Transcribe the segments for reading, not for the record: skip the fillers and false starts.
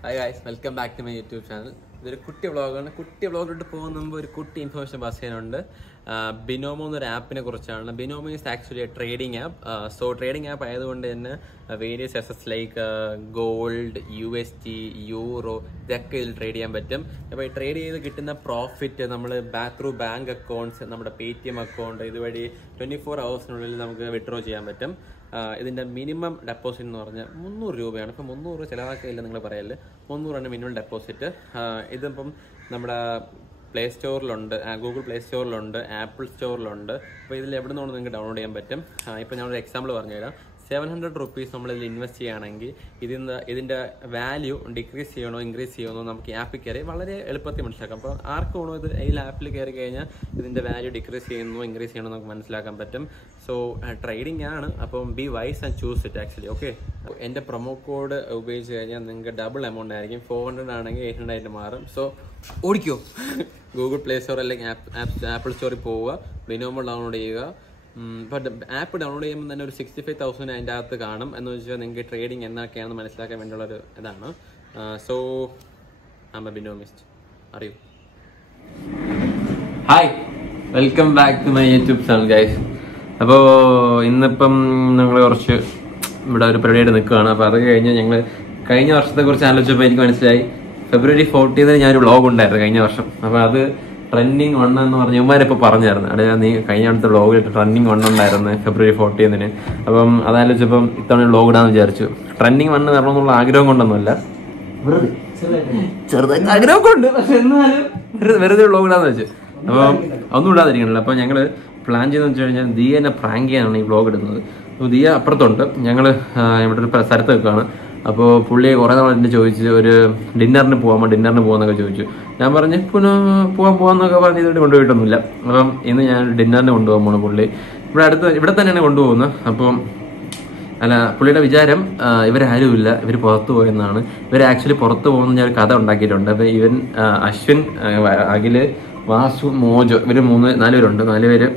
Hi guys, welcome back to my YouTube channel. This is a kutti vlog. Kutti vlog is a kutti information pass cheyanundu. Binomo enna app ine kurichana. Binomo is actually a trading app. So trading app ayathukonde thanne various assets like gold, USD, euro idakke idil trade cheyan pattum. Appo trade cheyidu kittunna profit nammal through bank accounts, nammade Paytm account iduvadi 24 hours nullil namukku withdraw cheyan pattum. ഇതിൻ്റെ minimum deposit എന്ന് പറഞ്ഞാൽ 300 രൂപയാണ്. ഇപ്പം 300 ചിലവാക്കില്ല നിങ്ങൾ പറയല്ലേ, 300 minimum deposit. ഇതിപ്പം നമ്മുടെ play സ്റ്റോറിലുണ്ട്, Google play സ്റ്റോറിലുണ്ട്, apple സ്റ്റോറിലുണ്ട്. അപ്പോൾ ഇതിൽ എവിടെ നിന്നാണ് നിങ്ങൾക്ക് ഡൗൺലോഡ് ചെയ്യാൻ പറ്റും. ഇപ്പോൾ ഞാനൊരു എക്സാമ്പിൾ പറഞ്ഞുതരാം. 700 റുപ്പീസ് നമ്മളിതിൽ ഇൻവെസ്റ്റ് ചെയ്യുകയാണെങ്കിൽ ഇതിൻ്റെ വാല്യൂ ഡിക്രീസ് ചെയ്യണോ ഇൻക്രീസ് ചെയ്യണോ നമുക്ക് ആപ്പിൽ കയറി വളരെ എളുപ്പത്തിൽ മനസ്സിലാക്കാം. അപ്പോൾ ആർക്ക് വേണോ ഇത് ഈ ആപ്പിൽ കയറി കഴിഞ്ഞാൽ ഇതിൻ്റെ വാല്യൂ ഡിക്രീസ് ചെയ്യുന്നോ ഇൻക്രീസ് ചെയ്യണോ നമുക്ക് മനസ്സിലാക്കാൻ പറ്റും. സോ ട്രേഡിംഗ് ആണ്. അപ്പം B wise and choose it actually. Okay, എൻ്റെ പ്രൊമോ കോഡ് ഉപയോഗിച്ച് കഴിഞ്ഞാൽ നിങ്ങൾക്ക് ഡബിൾ എമൗണ്ട് ആയിരിക്കും. 400 ആണെങ്കിൽ 800 ആയിട്ട് മാറും. സോ ഓടിക്കോ, ഗൂഗിൾ പ്ലേ സ്റ്റോർ അല്ലെങ്കിൽ ആപ്പിൾ സ്റ്റോറിൽ പോവുക, ബിനോമോ ഡൗൺലോഡ് ചെയ്യുക. ബട്ട് ആപ്പ് ഡൗൺലോഡ് ചെയ്യുമ്പോൾ തന്നെ ഒരു 65,000 അതിൻ്റെ അകത്ത് കാണും. എന്ന് വെച്ചാൽ നിങ്ങൾക്ക് ട്രേഡിംഗ് എന്നൊക്കെയാണെന്ന് മനസ്സിലാക്കാൻ വേണ്ടിയുള്ളൊരു ഇതാണ്. സോ ഐ ആം എ ബിനോമിസ്റ്റ്, അറിയൂ. Hi, welcome back to my YouTube channel guys. അപ്പോൾ ഇന്നിപ്പം ഞങ്ങൾ കുറച്ച് ഇവിടെ ഒരു പരിപാടിയായിട്ട് നിൽക്കുകയാണ്. അപ്പോൾ അത് കഴിഞ്ഞ് ഞങ്ങൾ കഴിഞ്ഞ വർഷത്തെക്കുറിച്ച് ആലോചിച്ചപ്പോൾ എനിക്ക് മനസ്സിലായി, February 14th ഞാനൊരു വ്ളോഗ് ഉണ്ടായിരുന്നു കഴിഞ്ഞ വർഷം. അപ്പോൾ അത് ട്രെൻഡിങ് 1 എന്ന് പറഞ്ഞ ഇവന്മാരിപ്പോൾ പറഞ്ഞായിരുന്നു. അവിടെ നീ കഴിഞ്ഞ അടുത്ത വ്ളോഗിൽ ട്രെൻഡിങ് 1 ഉണ്ടായിരുന്നു February 14th. അപ്പം അതാലോചിച്ചപ്പം ഇത്തവണ വ്ളോഗ് ഇടാന്ന് വിചാരിച്ചു. ട്രെൻഡിങ് 1 വരണമെന്നുള്ള ആഗ്രഹം കൊണ്ടൊന്നുമല്ല, ചെറുതായിട്ട് ആഗ്രഹമൊക്കെ ഉണ്ട്, പക്ഷെ എന്നാലും വെറുതെ വ്ളോഗ് ഇടാന്ന് വെച്ചു. അപ്പം ഒന്നും ഇടാതിരിക്കണല്ലോ. അപ്പോൾ ഞങ്ങൾ പ്ലാൻ ചെയ്തെന്ന് വെച്ച് കഴിഞ്ഞാൽ ദിയനെ പ്രാങ്ക് ചെയ്യാനാണ് ഈ വ്ളോഗ് ഇടുന്നത്. അപ്പോൾ ദിയ അപ്പുറത്തുണ്ട്, ഞങ്ങൾ ഇവിടെ ഒരു സ്ഥലത്ത് വെക്കുകയാണ്. അപ്പോൾ പുള്ളിയെ കുറേ നാൾ എന്നെ ചോദിച്ചു ഒരു ഡിന്നറിന് പോകുമെന്നൊക്കെ ചോദിച്ചു. ഞാൻ പറഞ്ഞ് പോകാമെന്നൊക്കെ പറഞ്ഞ് ഇതിട്ട് കൊണ്ടുപോയിട്ടൊന്നുമില്ല. അപ്പം ഇന്ന് ഞാൻ ഡിന്നറിന് കൊണ്ടുപോകാൻ പോണു. പുള്ളി ഇവിടെ തന്നെയാണ് കൊണ്ടുപോകുന്നത്. അപ്പം പുള്ളിയുടെ വിചാരം ഇവരാരുമില്ല, ഇവർ പുറത്തു പോയെന്നാണ്. ഇവർ ആക്ച്വലി പുറത്തു പോകുന്ന ഞാൻ കഥ ഉണ്ടാക്കിയിട്ടുണ്ട്. അപ്പോൾ ഇവൻ അശ്വിൻ, അഖില്, വാസു, മോജോ ഇവർ 4 പേരുണ്ട്. 4 പേര്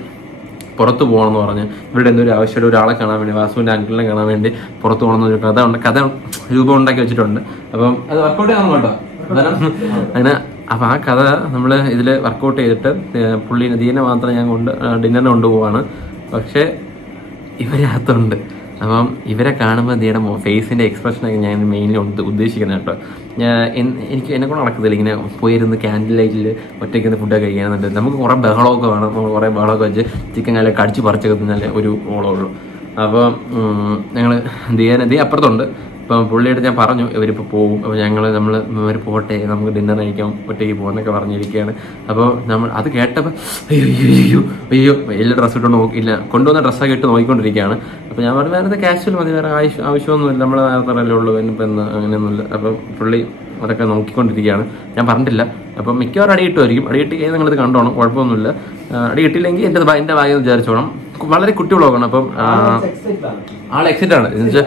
പുറത്ത് പോകണമെന്ന് പറഞ്ഞ് ഇവരുടെ എന്തൊരു ആവശ്യമായിട്ട് ഒരാളെ കാണാൻ വേണ്ടി, വാസുവിൻ്റെ അങ്കിളിനെ കാണാൻ വേണ്ടി പുറത്ത് പോകണമെന്നൊരു കഥ രൂപം ഉണ്ടാക്കി വെച്ചിട്ടുണ്ട്. അപ്പം അത് വർക്കൗട്ട് ചെയ്യാൻ കേട്ടോ അങ്ങനെ. അപ്പം ആ കഥ നമ്മൾ ഇതിൽ വർക്കൗട്ട് ചെയ്തിട്ട് പുള്ളി നദീനെ മാത്രം ഞാൻ ഡിന്നറിന് കൊണ്ടുപോവാണ്. പക്ഷേ ഇവരകത്തുണ്ട്. അപ്പം ഇവരെ കാണുമ്പോൾ ദിയുടെ ഫേസിൻ്റെ എക്സ്പ്രഷനൊക്കെ ഞാൻ മെയിൻലി ഉദ്ദേശിക്കുന്നത് കേട്ടോ. എന്നെക്കൊണ്ട് നടക്കത്തില്ല ഇങ്ങനെ പോയിരുന്ന് ക്യാൻഡിൽ ലൈറ്റിൽ ഒറ്റയ്ക്ക് ഫുഡൊക്കെ കഴിക്കാനുണ്ട്. നമുക്ക് കുറേ ബഹളമൊക്കെ വേണം. നമ്മൾ കുറേ ബഹളമൊക്കെ വെച്ച് ചിക്കൻ കാലം കടിച്ച് പറിച്ചൊക്കെ തിന്നാലേ ഒരു ഓളമുള്ളൂ. അപ്പോൾ ഞങ്ങൾ ദിയ അപ്പുറത്തുണ്ട്. അപ്പം പുള്ളിയായിട്ട് ഞാൻ പറഞ്ഞു ഇവരിപ്പോൾ പോകും. അപ്പോൾ ഇവർ പോട്ടെ, നമുക്ക് ഡിന്നർ കഴിക്കാം, ഒറ്റയ്ക്ക് പോകുമെന്നൊക്കെ പറഞ്ഞിരിക്കുകയാണ്. അപ്പോൾ നമ്മൾ അത് കേട്ടപ്പോൾ അയ്യോ വലിയ ഡ്രസ്സ് ഇട്ട് നോക്കിയില്ല, കൊണ്ടുവന്ന ഡ്രസ്സൊക്കെ ഇട്ട് നോക്കിക്കൊണ്ടിരിക്കുകയാണ്. അപ്പോൾ ഞാൻ പറഞ്ഞു വേറെ ക്യാഷ്വൽ മതി, വേറെ ആവശ്യമൊന്നുമില്ല, നമ്മളെ നേരത്തല്ലേ ഉള്ളൂ, ഇപ്പം എന്ന് അങ്ങനെയൊന്നുമില്ല. അപ്പം പുള്ളി അതൊക്കെ നോക്കിക്കൊണ്ടിരിക്കുകയാണ്. ഞാൻ പറഞ്ഞിട്ടില്ല. അപ്പം മിക്കവാറും അടി കിട്ടുമായിരിക്കും. അടി കിട്ടി കഴിഞ്ഞാൽ നിങ്ങളിത് കണ്ടോണം, കുഴപ്പമൊന്നുമില്ല. അടി കിട്ടിയില്ലെങ്കിൽ എൻ്റെ ഭാഗ്യം വിചാരിച്ചോണം. വളരെ കുട്ടി വ്ളോഗാണ്. അപ്പം ആൾ എക്സൈറ്റ് ആണ്. എന്ന് വെച്ചാൽ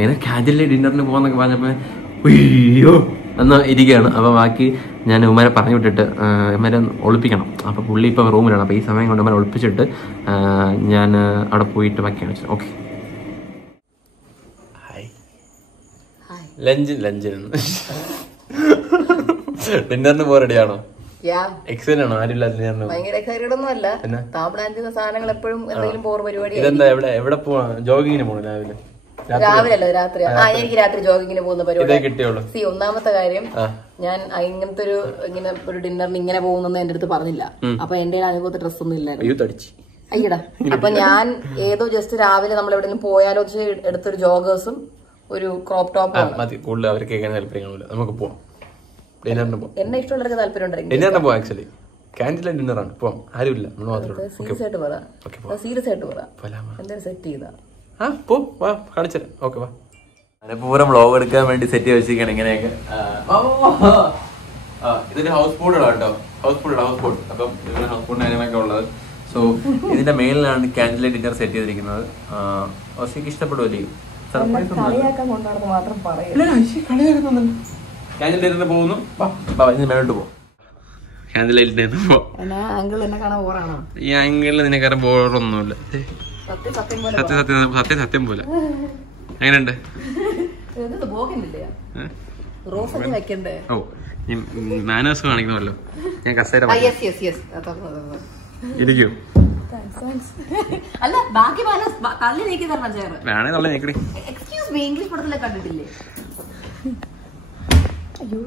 ഇങ്ങനെ കാജുവലി ഡിന്നറിന് പോകുന്നൊക്കെ പറഞ്ഞപ്പോൾ അയ്യോ എന്ന് ഇരിക്കുകയാണ്. അപ്പോൾ ബാക്കി ഞാൻ ഉമ്മാരെ പറഞ്ഞു വിട്ടിട്ട് ഉമ്മാരെ ഒളിപ്പിക്കണം. അപ്പോൾ പുള്ളി ഇപ്പോൾ റൂമിലാണ്. അപ്പോൾ ഈ സമയം കൊണ്ട് ഉമ്മാരെ ഒളിപ്പിച്ചിട്ട് ഞാൻ അവിടെ പോയിട്ട് ബാക്കിയാണ് വെച്ചത്. ഓക്കെ, ലഞ്ചിന് ഡിന്നറിന് പോ റെഡിയാണോ? എക്സൈറ്റഡ് ആണോ? ഭയങ്കര എക്സൈറ്റഡ് ഒന്നും അല്ല. താൻ പ്ലാൻ ചെയ്യുന്ന സാധനങ്ങൾ എപ്പോഴും എന്തെങ്കിലും പോർ പരിപാടി. ഇതെന്താ എവിടെ പോവാ? ജോഗിങ്ങിന് പോണോ രാവിലെ അല്ല രാത്രി? എനിക്ക് രാത്രി ജോഗിങ്ങിന് പോകുന്ന പരിപാടി കിട്ടിയുള്ളൂ. ഒന്നാമത്തെ കാര്യം, ഞാൻ ഇങ്ങനത്തെ ഒരു ഡിന്നറിന് ഇങ്ങനെ പോകുന്നെന്ന് എന്റെ അടുത്ത് പറഞ്ഞില്ല. അപ്പൊ എന്റെ അനുഭവത്തെ ഡ്രസ് ഒന്നും ഇല്ലായിരുന്നു. അയ്യടാ. അപ്പൊ ഞാൻ ഏതോ ജസ്റ്റ് രാവിലെ നമ്മൾ എവിടെയെങ്കിലും പോയാലോ എടുത്തൊരു ജോഗേഴ്സും ഒരു ക്രോപ്പ് ടോപ്പും നമുക്ക് പോവാം. എന്നെ ഇഷ്ടമുള്ളവർക്ക് താല്പര്യം സീരിയസ് ആയിട്ട് പറ. എന്തായാലും സെറ്റ് ചെയ്താ പൂരം വ്ളോഗ് എടുക്കാൻ വേണ്ടി സെറ്റ് ചെയ്ത് വെച്ചിരിക്കുകയാണ് ഇങ്ങനെയൊക്കെ. ഇതൊരു ഹൗസ് ബോട്ടാണ് കേട്ടോ, ഹൗസ് ബോട്ട്. അപ്പം ഇതിന് ഹൗസ് ബോട്ടിന് കാര്യങ്ങളൊക്കെ ഉള്ളത്. സോ ഇതിന്റെ മേലിലാണ് ക്യാൻഡിൽ ഡിന്നർ സെറ്റ് ചെയ്തിരിക്കുന്നത്. ഒസിക്ക് ഇഷ്ടപ്പെടുമല്ലേ? ക്യാൻഡിൽ ഡിന്നറിന് പോകുന്നു. മേലോട്ട് പോകും. ക്യാൻഡിൽ ഡിന്നറിന് പോകും. ഈ ആംഗിളിൽ നിനക്കറിയാൻ ബോറൊന്നുമില്ല. സത്യം പോലെ. എങ്ങനെയുണ്ട്? ഓ മാനേഴ്സ് കാണിക്കണമല്ലോ. ഞാൻ കസേര ഇരിക്കൂ. അല്ല ബാക്കി തള്ളി നീക്കി തരണം ചേറ്. വേണേ തള്ളി നീക്കടി. എക്സ്ക്യൂസ് മീ, ഇംഗ്ലീഷ് പടത്തിലെ കണ്ടിട്ടില്ലേ?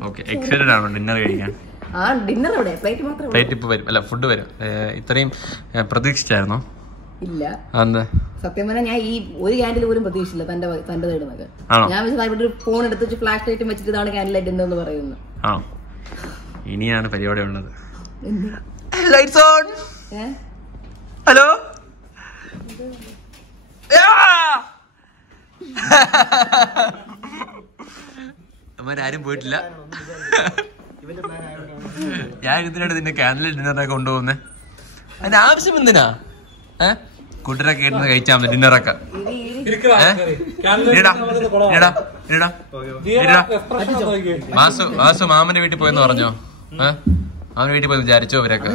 ഓക്കെ, എക്സൈറ്റഡ് ആണോ ഡിന്നർ കഴിക്കാൻ? ഡിന്നർ എവിടെ? പ്ലേറ്റ് ഇപ്പൊ വരും. അല്ല, ഫുഡ് വരും. ഇത്രയും പ്രതീക്ഷിച്ചായിരുന്നോ? ഇല്ല. സത്യം പറഞ്ഞാൽ ഞാൻ ഈ ഒരു ക്യാൻഡിൽ പോലും പ്രതീക്ഷിച്ചില്ല തന്റെ ഇടുന്നത്. ഞാൻ ഇവിടെ ഒരു ഫോൺ എടുത്ത് ഫ്ലാഷ് ലൈറ്റും വെച്ചിട്ട് ഇതാണ് ക്യാൻഡിൽ ലൈറ്റ് എന്ന് പറയുന്നത്. ഇനിയാണ് പരിപാടി ഉള്ളത്. Lights on. ഹലോ, അവരാരും പോയിട്ടില്ല. ഞാൻ ഇതിനായിട്ട് നിന്റെ ക്യാൻഡിൽ ഡിന്നറിനൊക്കെ കൊണ്ടുപോകുന്നേ. അതിന്റെ ആവശ്യം എന്തിനാ? കൂട്ടരൊക്കെ ഇരുന്ന് കഴിച്ചാൽ മതി ഡിന്നറൊക്കെ. വാസു മാമന്റെ വീട്ടിൽ പോയെന്ന് പറഞ്ഞോ? മാമന്റെ വീട്ടിൽ പോയി വിചാരിച്ചോ ഇവരൊക്കെ?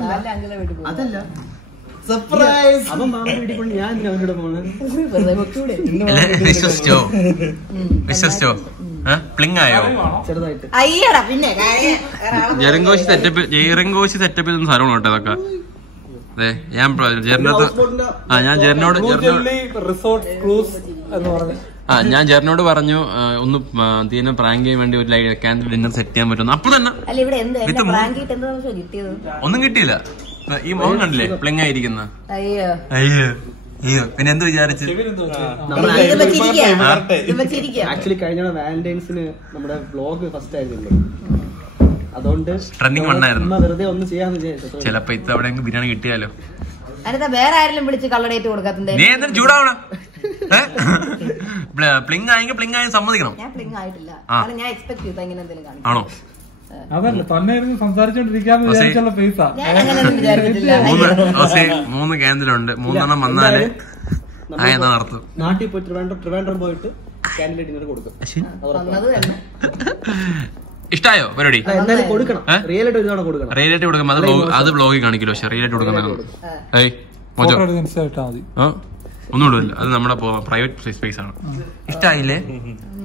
വിശ്വസിച്ചോ? വിശ്വസിച്ചോ? പ്ലിങ് ആയോ? ജെറങ്കോശി സെറ്റപ്പ് ചെയ്തൊന്നും സ്ഥലമാണ് കേട്ടോ ഇതൊക്കെ. അതെ, ഞാൻ ജെറിനോട് പറഞ്ഞു ഒന്ന് തീനെ പ്രാങ്ക് ചെയ്യാൻ വേണ്ടി ഒരു ക്യാൻഡിൽ ഡിന്നർ സെറ്റ് ചെയ്യാൻ പറ്റുന്നു. അപ്പൊ തന്നെ ഒന്നും കിട്ടിയില്ല. ഈ മോഹൻ കണ്ടില്ലേ പ്ലിങ് ആയിരിക്കുന്ന? അയ്യോ പിന്നെ എന്ത് വിചാരിച്ചു? ആക്ച്വലി കഴിഞ്ഞ വാലന്റൈൻസിന് നമ്മുടെ വ്ലോഗ് ഫസ്റ്റ് ആയിരുന്നില്ലേ, അതുകൊണ്ട് ട്രെൻഡിങ് വണ്ണായിരുന്നു. വെറുതെ ഒന്ന് ചെയ്യാന്ന് വിചാരിച്ചു. ചിലപ്പോ ഇത്തവണ ബിരിയാണി കിട്ടിയാലോ. വേറെ ആരെങ്കിലും വിളിച്ച് കള്ളടേറ്റ് കൊടുക്കാത്തത് നീ എന്തിനും ചൂടാവണം? പ്ലിങ് ആയെങ്കിൽ പ്ലിങ് ആയി സമ്മതിക്കണം. ഞാൻ പ്ലിങ് ആയിട്ടില്ല. ഞാൻ എക്സ്പെക്ട് ചെയ്തു ഇങ്ങനെ എന്തെങ്കിലും കാണിക്കും. ആണോ? അതല്ല, തന്നെ സംസാരിച്ചോണ്ടിരിക്കാന്ന് വിചാരിച്ചുള്ള ഫേസാ. 3 ക്യാൻഡിലുണ്ട്. 3 വന്നാലേ നടത്തും. നാട്ടിൽ പോയി ട്രിവാൻഡ്രം പോയിട്ട് ക്യാൻഡിൽ ഡിന്നർ കൊടുക്കും. ഇഷ്ടായോ പരിപാടി? കൊടുക്കണം, റിയലായിട്ട് ഒരു തവണ കൊടുക്കണം. റിയലായിട്ട് കൊടുക്കാം. അത് ബ്ലോഗിൽ കാണിക്കല്ലോ. പക്ഷെ റിയലായിട്ട് കൊടുക്കാൻ ഒന്നും ഇടില്ല. അത് നമ്മുടെ പ്രൈവറ്റ് സ്പേസ് ആണ്. ഇഷ്ടായില്ലേ?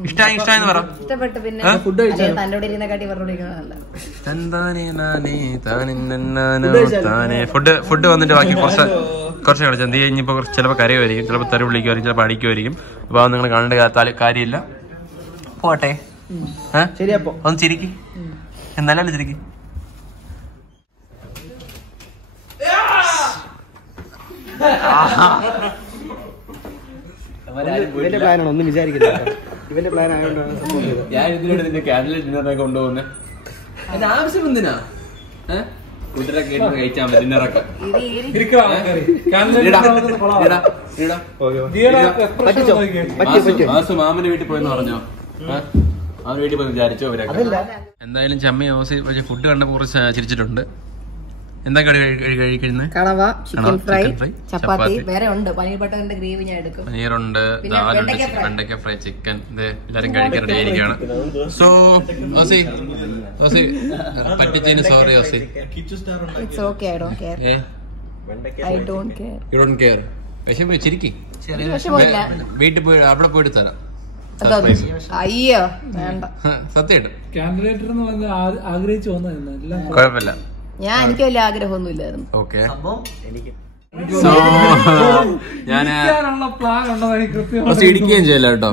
ഇഷ്ടായെന്ന് പറ. ഇഷ്ടപ്പെട്ടു. പിന്നെ ഫുഡ് വന്നിട്ട് ബാക്കി കുറച്ച് കളിച്ചാൽ നീ ഇനിയിപ്പോ ചിലപ്പോ കരയുമായിരിക്കും, ചിലപ്പോ തെറി വിളിക്കുമായിരിക്കും, ചിലപ്പോ അടിക്കുമായിരിക്കും. അപ്പൊ അത് നിങ്ങൾ കാണേണ്ട കാര്യമില്ല. പോട്ടെ. ശരിയപ്പോ ഒന്ന് ചിരിക്ക്. എന്നാലല്ലേ ചിരിക്ക്. ഇവന്റെ പ്ലാനാണ്, ഒന്നും വിചാരിക്കില്ല. ഇവന്റെ പ്ലാൻ ആയതുകൊണ്ടാണ് ഞാൻ ഇതിലൂടെ നിന്റെ ക്യാൻഡിൽ ഡിന്നറിനൊക്കെ കൊണ്ടുപോകുന്നത്. അതിന്റെ ആവശ്യം എന്തിനാ? കൂട്ടരൊക്കെ കഴിച്ചാൽ മതി ഡിന്നറൊക്കെ. വാസു മാമന്റെ വീട്ടിൽ പോയെന്ന് പറഞ്ഞോ? അവന്റെ വീട്ടിൽ പോയി വിചാരിച്ചോ ഇവരൊക്കെ? എന്തായാലും ചമ്മി ഓസി പക്ഷെ ഫുഡ് കണ്ടപ്പോ കുറച്ച് ചിരിച്ചിട്ടുണ്ട്. എന്താ കഴിക്കുന്നത്? കണവ, ചിക്കൻ ഫ്രൈ, ചപ്പാത്തി. വേറെ ഉണ്ട് പനീർ ബട്ടറിന്റെ ഗ്രേവി ഞാൻ എടുക്കും. പനീറുണ്ട്, വെണ്ടയ്ക്ക ഫ്രൈ, ചിക്കൻ. എല്ലാരും കഴിക്കാൻ റെഡി ആയിരിക്കുകയാണ്. സോ ഓസി പറ്റിച്ചതിന് സോറി ഓസി. It's okay, I don't care. I don't care. You don't care. വിഷമം ചിരിക്കും. വീട്ടിൽ പോയി അവിടെ പോയിട്ട് തരാം. അയ്യോ വേണ്ട. സത്യമായിട്ട് കാൻഡിഡേറ്റർ ആഗ്രഹിച്ചു വന്നതെല്ലാം കുഴപ്പമില്ല. എനിക്ക് വലിയ ആഗ്രഹമൊന്നും ഇല്ലായിരുന്നു. ഓക്കെ, സോ ഞാൻ ഇടിക്കുകയും ചെയ്യല്ലോ കേട്ടോ.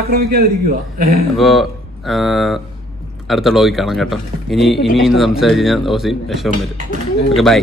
ആക്രമിക്കാതിരിക്കുക. അപ്പോ അടുത്ത വ്ലോഗിൽ കാണാം കേട്ടോ. ഇനി സംസാരിച്ച് ഞാൻ ഓസി വിഷമം വരും. Okay, by.